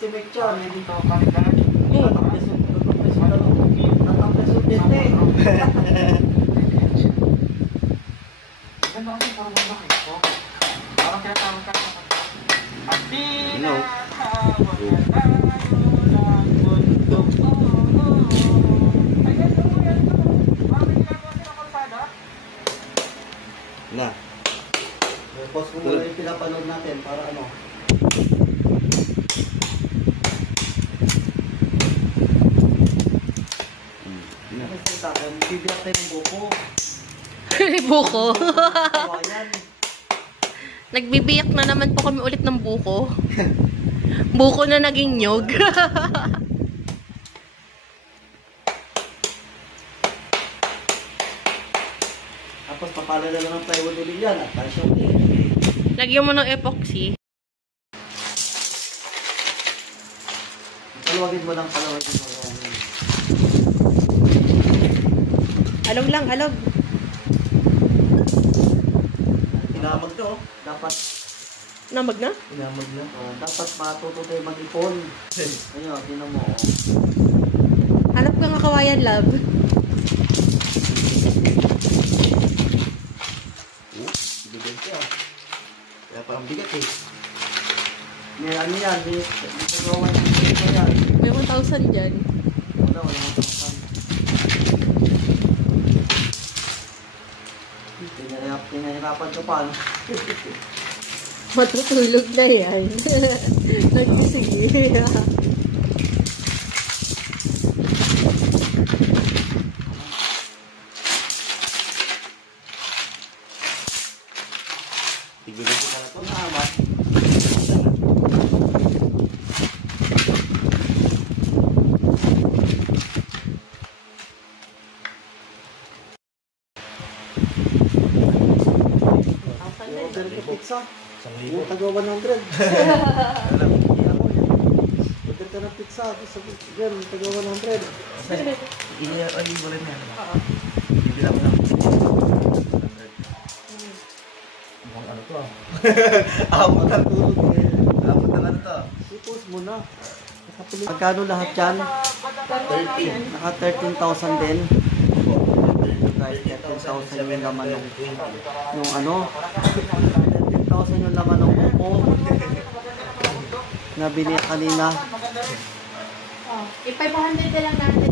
estimate siya. Hindi ko kalitan. Tatang-presyon din eh. Ganda kasi parang bakit ko. Parang tinatawag ka. At na. Pause ko muna yung pinapanood natin para ano. Bibiyak tayo ng buko. Buko? Nagbibiyak na naman po kami ulit ng buko. Buko na naging nyog. Tapos papala na lang ang plywood ulit yan at calcium din. Lagyan mo ng epoxy. Kalawagin mo lang, kalawagin mo lang. Alog lang, alog. Inamag to, dapat. Namag na? Inamag na. Dapat matuto tayo mag-ipon. Ayun, tinan mo. Hanap ka nga kawayan, love. Bigat siya. Kaya parang bigat eh. May ano yan, may tagawan yan. May 1,000 dyan. Wala 1,000. Pinahirapan ka pa, no? Matutulog na yan. Nagkisige. Tigbigan ko na ito, naman. Pizza. Yung taga 100. Order ka ng pizza. Yan, taga 100. I-oli mo rin yan. Oo. Bibilang mo lang. Mukhang ano to ah. Amot ang tulog eh. Amot ang ano to. Suppose mo na. Magkano lahat yan? 13. Naka 13,000 din. Guys, 13,000 yung laman yung ano. 13,000 yung laman ng buko. Nabili kanina. Oh, 500 na lang natin.